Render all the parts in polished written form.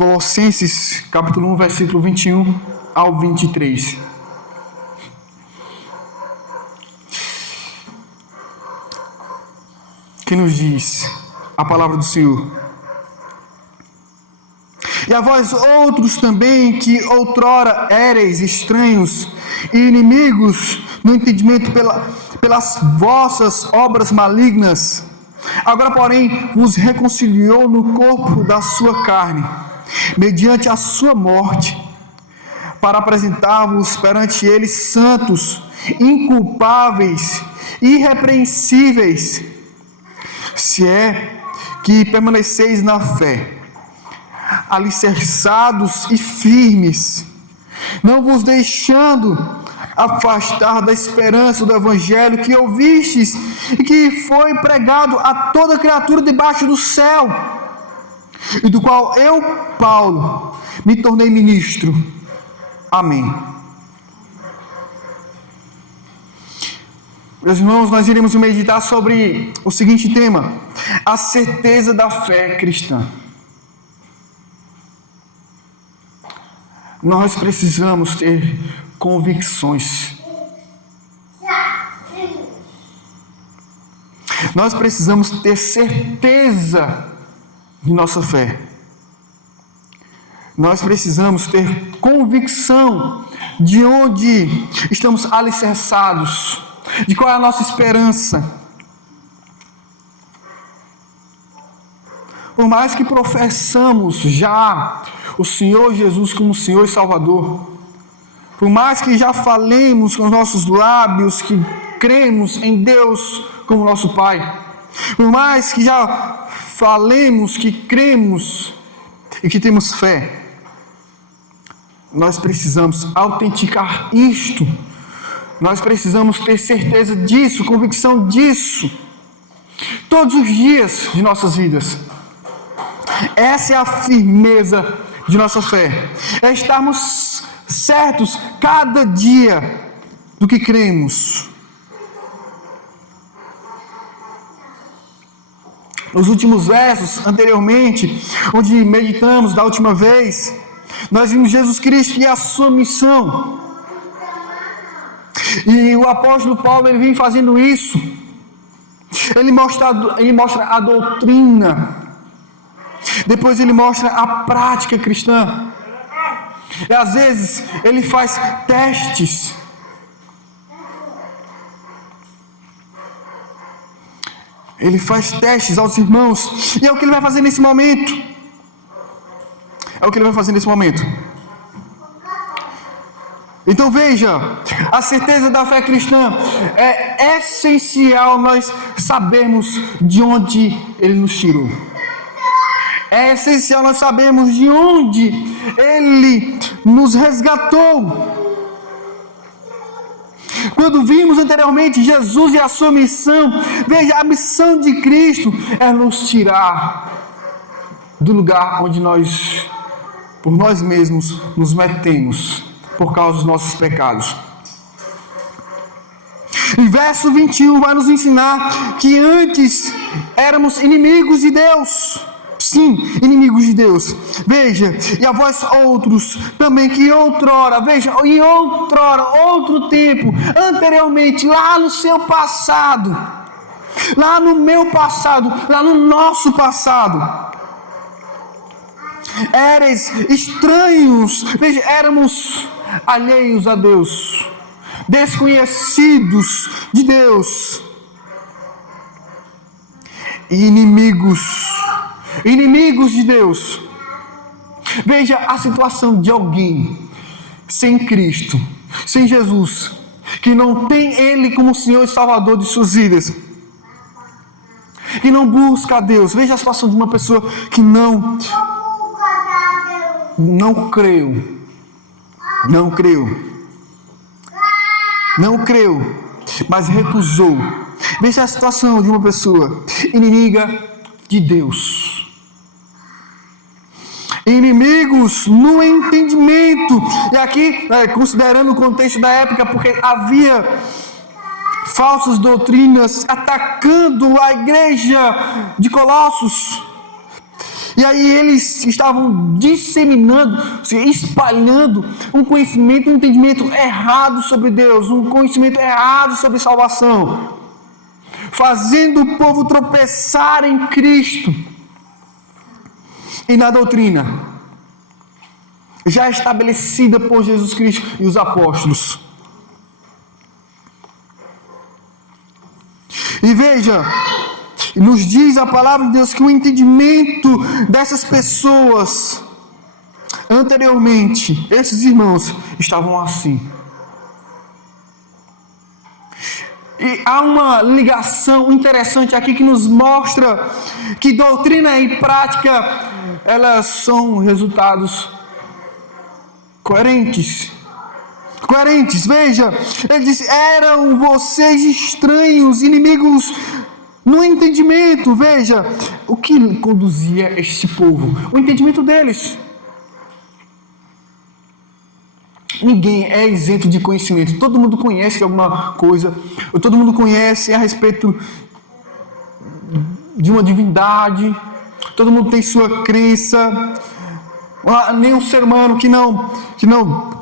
Colossenses, capítulo 1, versículo 21 ao 23. Que nos diz a palavra do Senhor: e a vós outros também, que outrora éreis estranhos e inimigos no entendimento pelas vossas obras malignas, agora, porém, vos reconciliou no corpo da sua carne, mediante a sua morte, para apresentar-vos perante ele santos, inculpáveis, irrepreensíveis, se é que permaneceis na fé, alicerçados e firmes, não vos deixando afastar da esperança do evangelho que ouvistes e que foi pregado a toda criatura debaixo do céu, e do qual eu, Paulo, me tornei ministro. Amém. Meus irmãos, nós iremos meditar sobre o seguinte tema: a certeza da fé cristã. Nós precisamos ter convicções. Nós precisamos ter certeza de nossa fé. Nós precisamos ter convicção de onde estamos alicerçados, de qual é a nossa esperança. Por mais que professamos já o Senhor Jesus como Senhor e Salvador, por mais que já falemos com os nossos lábios que cremos em Deus como nosso Pai, por mais que já falemos que cremos e que temos fé, nós precisamos autenticar isto. Nós precisamos ter certeza disso, convicção disso, todos os dias de nossas vidas. Essa é a firmeza de nossa fé. É estarmos certos cada dia do que cremos. Nos últimos versos, anteriormente, onde meditamos da última vez, nós vimos Jesus Cristo e a sua missão. E o apóstolo Paulo, ele vem fazendo isso. Ele mostra a doutrina. Depois ele mostra a prática cristã. E às vezes ele faz testes. Ele faz testes aos irmãos. E é o que ele vai fazer nesse momento. Então veja, a certeza da fé cristã é essencial nós sabermos de onde ele nos tirou. É essencial nós sabermos de onde ele nos resgatou. Quando vimos anteriormente Jesus e a sua missão, veja, a missão de Cristo é nos tirar do lugar onde nós, por nós mesmos, nos metemos por causa dos nossos pecados. E verso 21 vai nos ensinar que antes éramos inimigos de Deus. Sim, inimigos de Deus. Veja, e a vós outros também que outrora, veja, em outrora, outro tempo, anteriormente, lá no seu passado, lá no meu passado, lá no nosso passado, éreis estranhos, veja, éramos alheios a Deus, desconhecidos de Deus, e inimigos de Deus. Veja a situação de alguém sem Cristo, sem Jesus, que não tem Ele como Senhor e Salvador de suas vidas, que não busca a Deus. Veja a situação de uma pessoa que não creu, mas recusou. Veja a situação de uma pessoa inimiga de Deus. Inimigos no entendimento. E aqui, considerando o contexto da época, porque havia falsas doutrinas atacando a igreja de Colossos. E aí eles estavam disseminando, espalhando um conhecimento, um entendimento errado sobre Deus, um conhecimento errado sobre salvação, fazendo o povo tropeçar em Cristo e na doutrina já estabelecida por Jesus Cristo e os apóstolos. E veja, nos diz a palavra de Deus que o entendimento dessas pessoas anteriormente, esses irmãos, estavam assim. E há uma ligação interessante aqui que nos mostra que doutrina e prática, elas são resultados coerentes. Veja, ele diz: eram vocês estranhos, inimigos no entendimento. Veja, o que conduzia este povo? O entendimento deles. Ninguém é isento de conhecimento. Todo mundo conhece alguma coisa, todo mundo conhece a respeito de uma divindade, todo mundo tem sua crença. Nenhum ser humano que não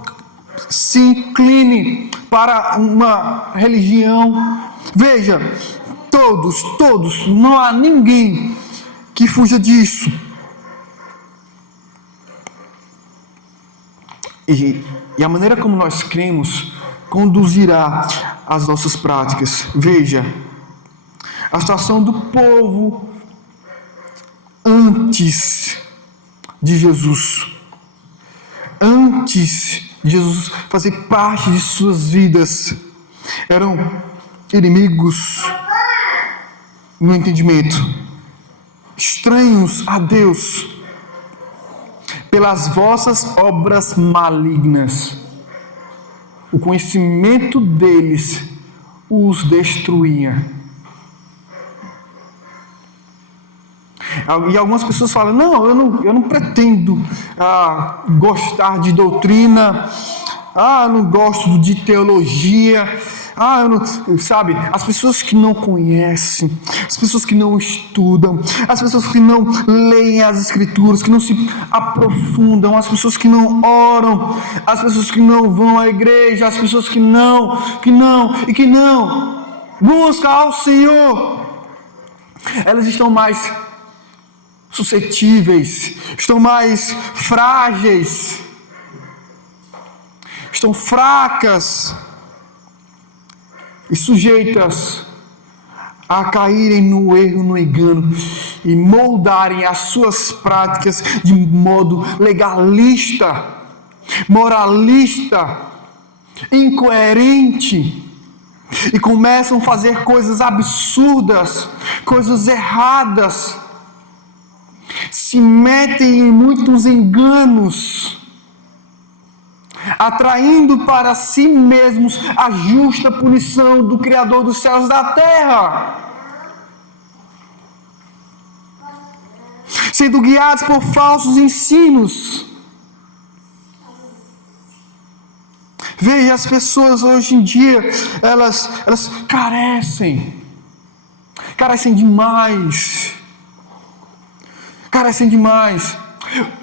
se incline para uma religião. Veja, todos, não há ninguém que fuja disso. E a maneira como nós cremos conduzirá as nossas práticas. Veja, a situação do povo antes de Jesus. Antes de Jesus fazer parte de suas vidas, eram inimigos no entendimento, estranhos a Deus, pelas vossas obras malignas. O conhecimento deles os destruía. E algumas pessoas falam: não, eu não pretendo gostar de doutrina, eu não gosto de teologia, sabe? As pessoas que não conhecem, as pessoas que não estudam, as pessoas que não leem as escrituras, que não se aprofundam, as pessoas que não oram, as pessoas que não vão à igreja, as pessoas que não buscam ao Senhor, elas estão mais suscetíveis, estão mais frágeis, estão fracas e sujeitas a caírem no erro, no engano e moldarem as suas práticas de modo legalista, moralista, incoerente, e começam a fazer coisas absurdas, coisas erradas, se metem em muitos enganos, atraindo para si mesmos a justa punição do Criador dos céus e da terra, sendo guiados por falsos ensinos. Veja, as pessoas hoje em dia, elas carecem demais.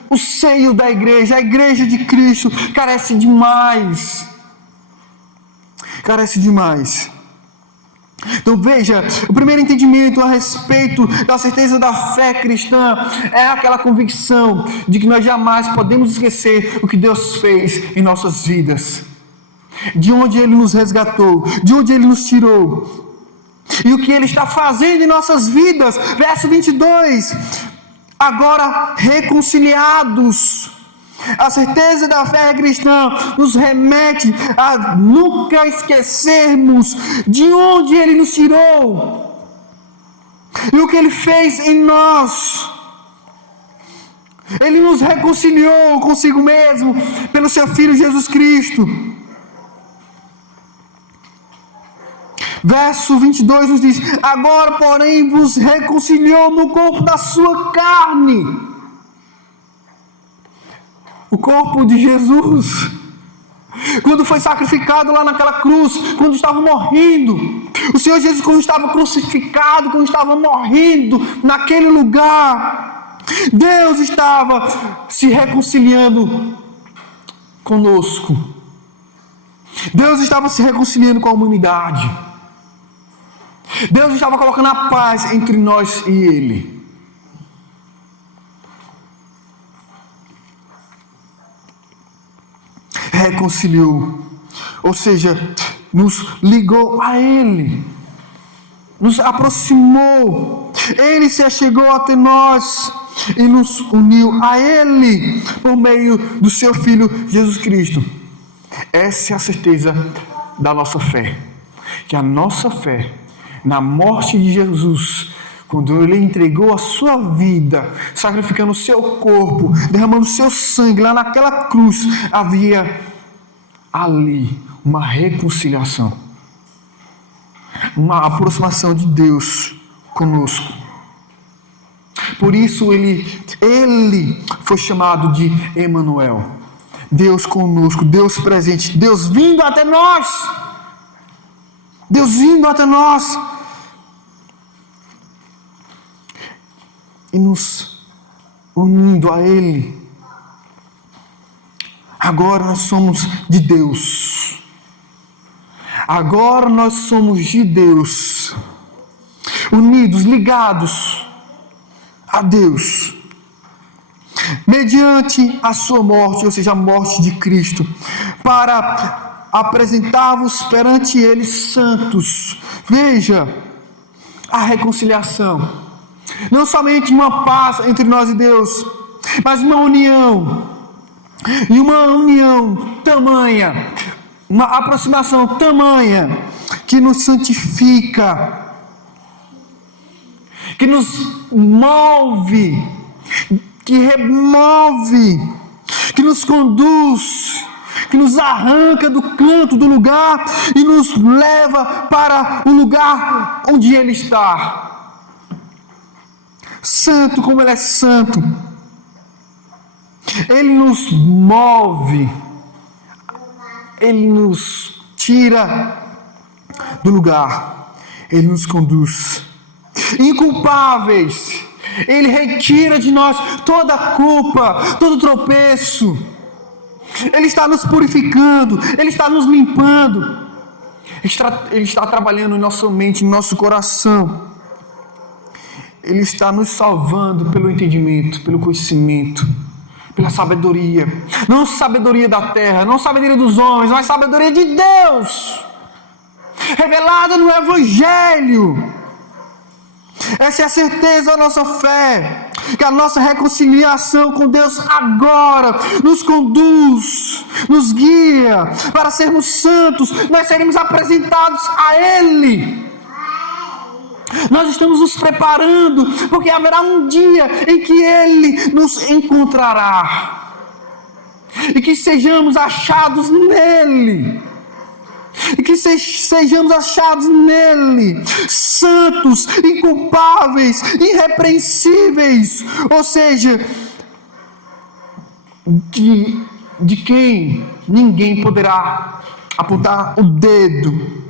O seio da igreja, a igreja de Cristo, carece demais. Então veja, o primeiro entendimento a respeito da certeza da fé cristã é aquela convicção de que nós jamais podemos esquecer o que Deus fez em nossas vidas, de onde Ele nos resgatou, de onde Ele nos tirou, e o que Ele está fazendo em nossas vidas. Verso 22, agora reconciliados. A certeza da fé cristã nos remete a nunca esquecermos de onde Ele nos tirou e o que Ele fez em nós. Ele nos reconciliou consigo mesmo pelo Seu Filho Jesus Cristo. Verso 22 nos diz: agora, porém, vos reconciliou no corpo da sua carne. O corpo de Jesus, quando foi sacrificado lá naquela cruz, quando estava morrendo, o Senhor Jesus, quando estava crucificado, quando estava morrendo naquele lugar, Deus estava se reconciliando conosco. Deus estava se reconciliando com a humanidade. Deus estava colocando a paz entre nós e Ele. Reconciliou, ou seja, nos ligou a Ele, nos aproximou. Ele se achegou até nós e nos uniu a Ele por meio do seu Filho Jesus Cristo. Essa é a certeza da nossa fé, que a nossa fé na morte de Jesus, quando Ele entregou a sua vida, sacrificando o seu corpo, derramando o seu sangue lá naquela cruz, havia ali uma reconciliação, uma aproximação de Deus conosco. Por isso ele foi chamado de Emanuel, Deus conosco, Deus presente, Deus vindo até nós. Deus vindo até nós e nos unindo a Ele. Agora nós somos de Deus. Agora nós somos de Deus, unidos, ligados a Deus, mediante a sua morte, ou seja, a morte de Cristo, para apresentar-vos perante Ele santos. Veja a reconciliação. Não somente uma paz entre nós e Deus, mas uma união. E uma união tamanha, uma aproximação tamanha, que nos santifica, que nos move, que remove, que nos conduz, que nos arranca do canto do lugar e nos leva para o lugar onde Ele está. Santo como Ele é santo. Ele nos move, Ele nos tira do lugar, Ele nos conduz. Inculpáveis, Ele retira de nós toda a culpa, todo tropeço. Ele está nos purificando, Ele está nos limpando. Ele está trabalhando em nossa mente, em nosso coração. Ele está nos salvando pelo entendimento, pelo conhecimento, pela sabedoria. Não sabedoria da terra, não sabedoria dos homens, mas sabedoria de Deus, revelada no Evangelho. Essa é a certeza da nossa fé, que a nossa reconciliação com Deus agora nos conduz, nos guia para sermos santos. Nós seremos apresentados a Ele. Nós estamos nos preparando, porque haverá um dia em que Ele nos encontrará e que sejamos achados nele. E que sejamos achados nele, santos, inculpáveis, irrepreensíveis, ou seja, de quem ninguém poderá apontar o dedo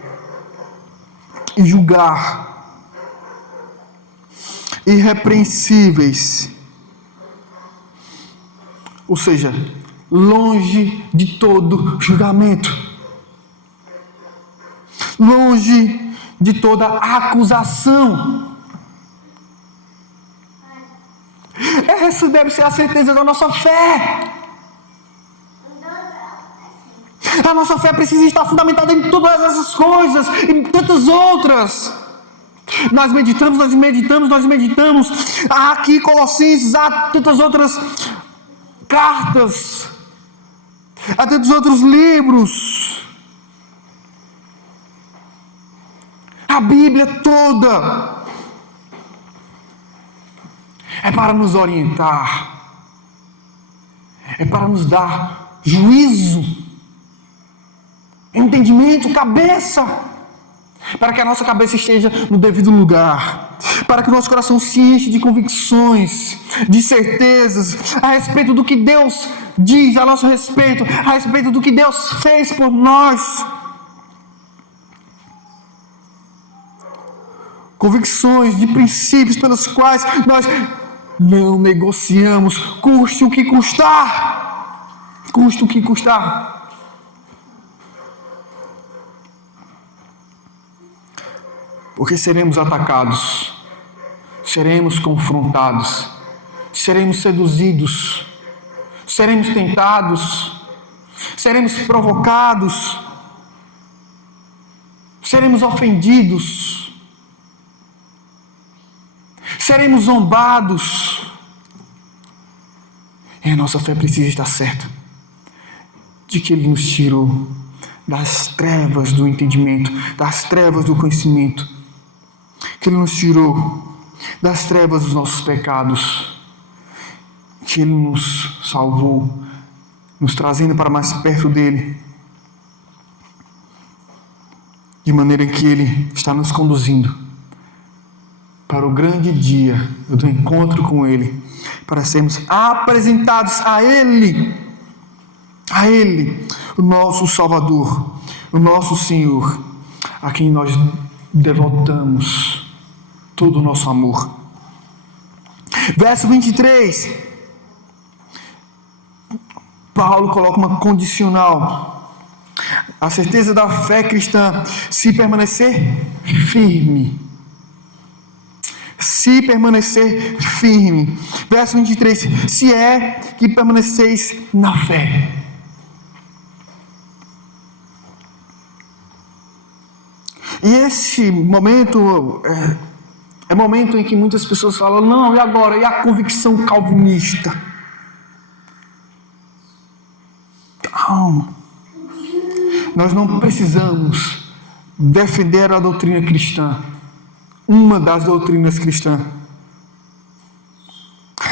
e julgar. Irrepreensíveis, ou seja, longe de todo julgamento, longe de toda acusação. Essa deve ser a certeza da nossa fé. A nossa fé precisa estar fundamentada em todas essas coisas e em tantas outras. Nós meditamos. Há aqui Colossenses, há tantas outras cartas, há tantos outros livros. A Bíblia toda é para nos orientar, é para nos dar juízo, entendimento, cabeça, para que a nossa cabeça esteja no devido lugar, para que o nosso coração se enche de convicções, de certezas a respeito do que Deus diz a nosso respeito, a respeito do que Deus fez por nós. Convicções de princípios pelos quais nós não negociamos, custe o que custar. Custe o que custar. Porque seremos atacados, seremos confrontados, seremos seduzidos, seremos tentados, seremos provocados, seremos ofendidos, seremos zombados. E a nossa fé precisa estar certa de que Ele nos tirou das trevas do entendimento, das trevas do conhecimento, que Ele nos tirou das trevas dos nossos pecados, que Ele nos salvou, nos trazendo para mais perto dEle, de maneira que Ele está nos conduzindo para o grande dia do encontro com Ele, para sermos apresentados a Ele, o nosso Salvador, o nosso Senhor, a quem nós devotamos todo o nosso amor. Verso 23, Paulo coloca uma condicional: a certeza da fé cristã, se permanecer firme. Se permanecer firme. Verso 23, se é que permaneceis na fé. E esse momento é momento em que muitas pessoas falam: não, e agora? E a convicção calvinista? Calma. Nós não precisamos defender a doutrina cristã, uma das doutrinas cristãs.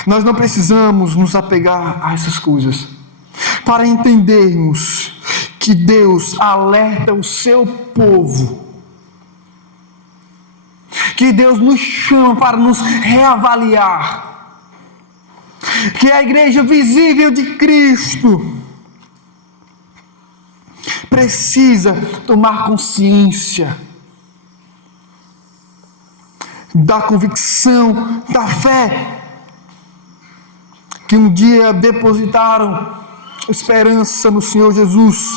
Nós não precisamos nos apegar a essas coisas para entendermos que Deus alerta o seu povo, que Deus nos chama para nos reavaliar, que a igreja visível de Cristo precisa tomar consciência da convicção, da fé, que um dia depositaram esperança no Senhor Jesus.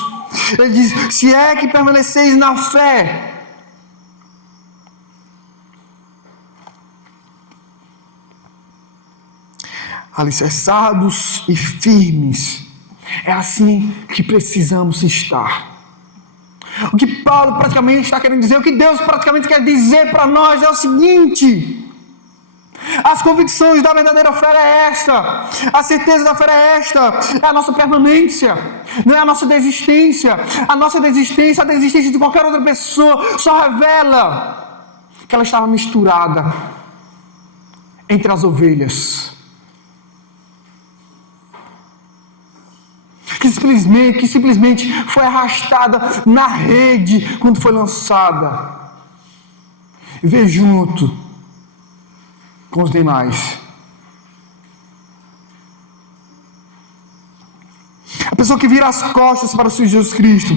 Ele diz: se é que permaneceis na fé. Alicerçados e firmes. É assim que precisamos estar. O que Paulo praticamente está querendo dizer, o que Deus praticamente quer dizer para nós é o seguinte: as convicções da verdadeira fé é esta, a certeza da fé é esta, é a nossa permanência, não é a nossa desistência. A nossa desistência, a desistência de qualquer outra pessoa, só revela que ela estava misturada entre as ovelhas, que simplesmente foi arrastada na rede quando foi lançada, e veio junto com os demais. A pessoa que vira as costas para o Senhor Jesus Cristo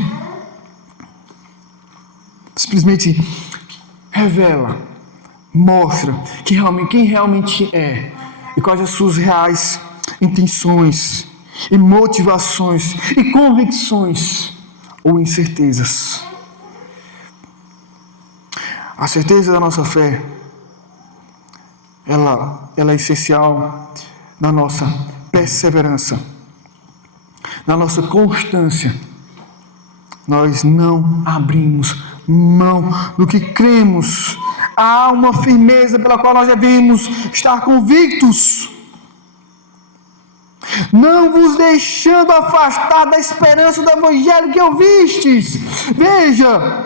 simplesmente revela, mostra quem realmente é e quais as suas reais intenções e motivações e convicções ou incertezas. A certeza da nossa fé, ela é essencial na nossa perseverança, na nossa constância. Nós não abrimos mão do que cremos. Há uma firmeza pela qual nós devemos estar convictos, não vos deixando afastar da esperança do evangelho que ouvistes. Veja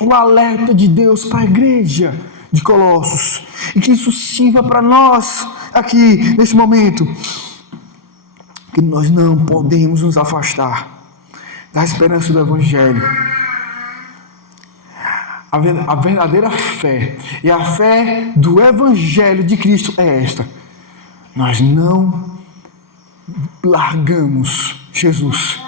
o alerta de Deus para a igreja de Colossos, e que isso sirva para nós aqui neste momento, que nós não podemos nos afastar da esperança do evangelho. A verdadeira fé e a fé do evangelho de Cristo é esta: nós não largamos Jesus,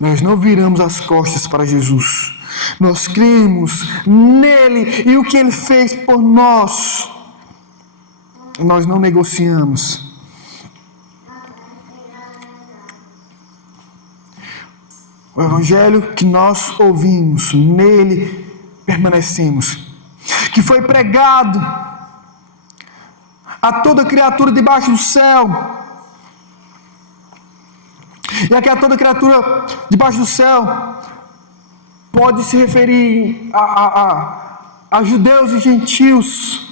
nós não viramos as costas para Jesus, nós cremos nele e o que ele fez por nós. nós não negociamos. O Evangelho que nós ouvimos, nele permanecemos, que foi pregado a toda criatura debaixo do céu, e aqui a toda criatura debaixo do céu pode se referir a judeus e gentios,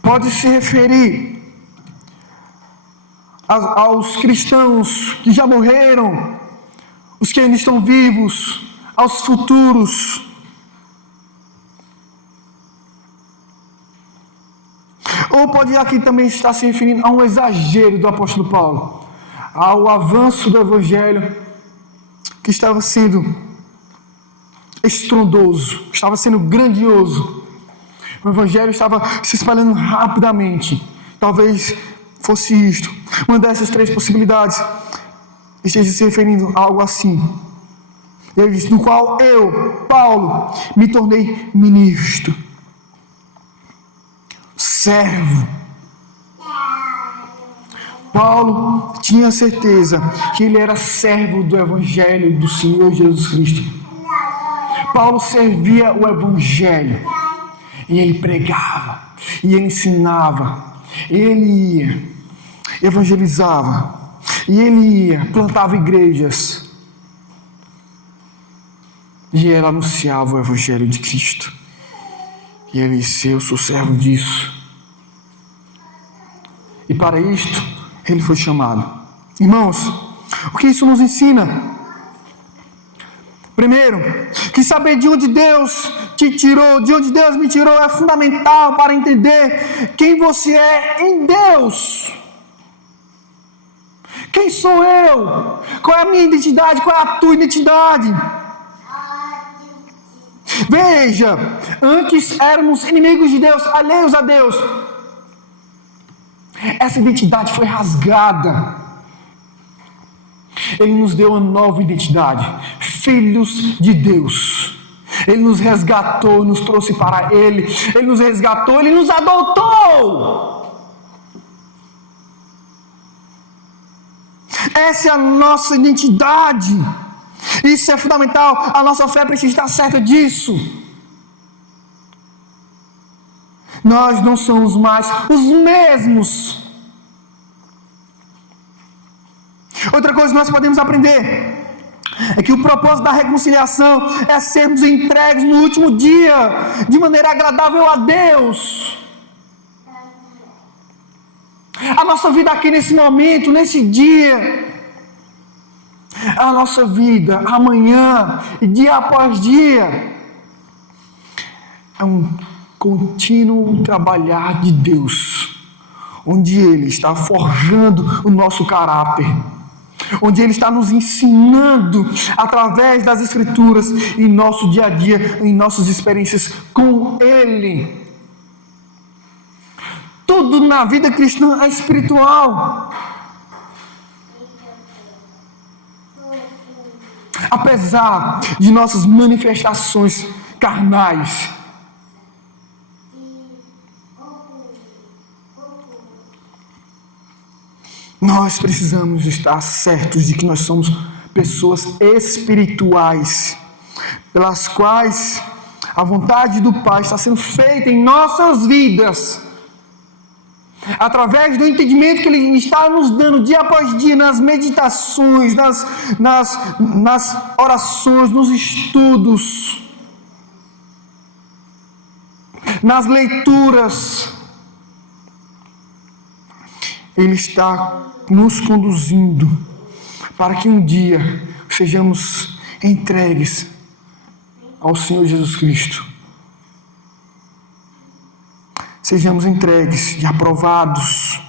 pode se referir aos cristãos que já morreram, os que ainda estão vivos, aos futuros. Ou pode aqui também estar se referindo a um exagero do apóstolo Paulo, ao avanço do Evangelho que estava sendo estrondoso, estava sendo grandioso. O Evangelho estava se espalhando rapidamente. Talvez fosse isto. Uma dessas três possibilidades esteja se referindo a algo assim. Ele diz: do qual eu, Paulo, me tornei ministro, servo. Paulo tinha certeza que ele era servo do Evangelho do Senhor Jesus Cristo. Paulo servia o Evangelho, e ele pregava, e ele ensinava, ele ia, evangelizava, e ele ia, plantava igrejas, e ele anunciava o Evangelho de Cristo. E ele disse: eu sou servo disso. E para isto ele foi chamado. Irmãos, o que isso nos ensina? Primeiro, que saber de onde Deus te tirou, de onde Deus me tirou, é fundamental para entender quem você é em Deus. Quem sou eu? Qual é a minha identidade? Qual é a tua identidade? Veja, antes éramos inimigos de Deus, alheios a Deus. Essa identidade foi rasgada. Ele nos deu uma nova identidade, filhos de Deus. Ele nos resgatou, nos trouxe para Ele. Ele nos resgatou, Ele nos adotou. Essa é a nossa identidade. Isso é fundamental. A nossa fé precisa estar certa disso. Nós não somos mais os mesmos. Outra coisa que nós podemos aprender é que o propósito da reconciliação é sermos entregues no último dia de maneira agradável a Deus. A nossa vida aqui nesse momento, nesse dia, a nossa vida amanhã e dia após dia é um contínuo trabalhar de Deus, onde Ele está forjando o nosso caráter, onde Ele está nos ensinando através das Escrituras, em nosso dia a dia, em nossas experiências com Ele. Tudo na vida cristã é espiritual. Apesar de nossas manifestações carnais, nós precisamos estar certos de que nós somos pessoas espirituais, pelas quais a vontade do Pai está sendo feita em nossas vidas, através do entendimento que Ele está nos dando dia após dia, nas meditações, nas orações, nos estudos, nas leituras. Ele está nos conduzindo para que um dia sejamos entregues ao Senhor Jesus Cristo. Sejamos entregues e aprovados.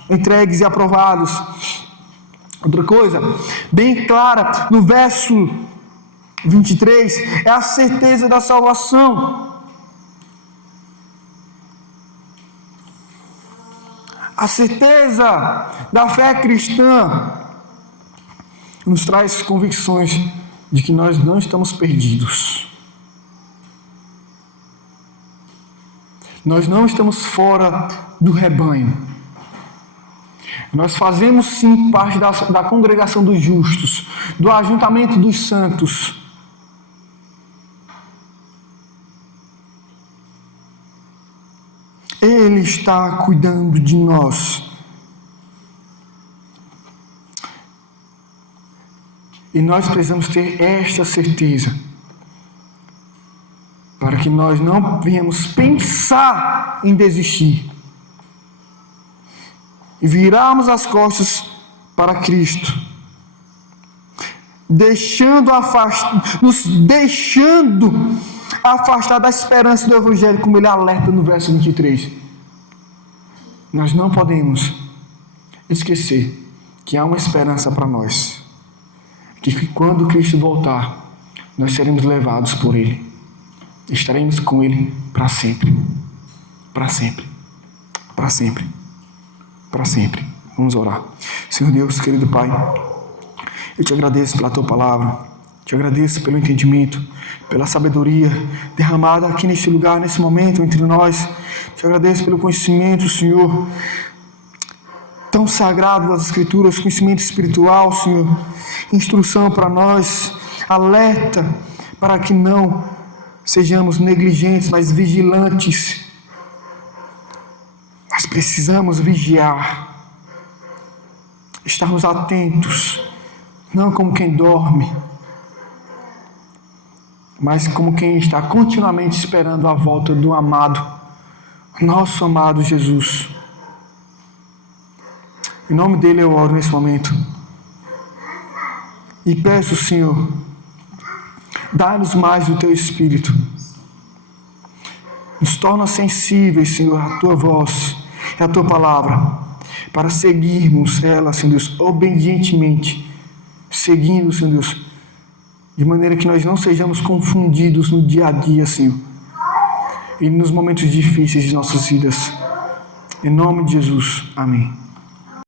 Outra coisa, bem clara, no verso 23, é a certeza da salvação. A certeza da fé cristã nos traz convicções de que nós não estamos perdidos. Nós não estamos fora do rebanho. Nós fazemos sim parte da congregação dos justos, do ajuntamento dos santos. Ele está cuidando de nós. E nós precisamos ter esta certeza, para que nós não venhamos pensar em desistir e virarmos as costas para Cristo, nos deixando afastar da esperança do Evangelho, como ele alerta no verso 23. Nós não podemos esquecer que há uma esperança para nós, que quando Cristo voltar, nós seremos levados por Ele, estaremos com Ele para sempre, para sempre, para sempre, para sempre. Vamos orar. Senhor Deus, querido Pai, eu te agradeço pela Tua palavra, te agradeço pelo entendimento, pela sabedoria derramada aqui neste lugar, nesse momento entre nós. Te agradeço pelo conhecimento, Senhor, tão sagrado das Escrituras, conhecimento espiritual, Senhor, instrução para nós, alerta para que não sejamos negligentes, mas vigilantes. Nós precisamos vigiar, estarmos atentos, não como quem dorme, mas como quem está continuamente esperando a volta do amado, nosso amado Jesus. Em nome dele eu oro nesse momento. E peço, Senhor, dá-nos mais do Teu Espírito. Nos torna sensíveis, Senhor, à Tua voz e à Tua palavra, para seguirmos ela, Senhor Deus, obedientemente, seguindo, Senhor Deus, de maneira que nós não sejamos confundidos no dia a dia, Senhor, e nos momentos difíceis de nossas vidas. Em nome de Jesus. Amém.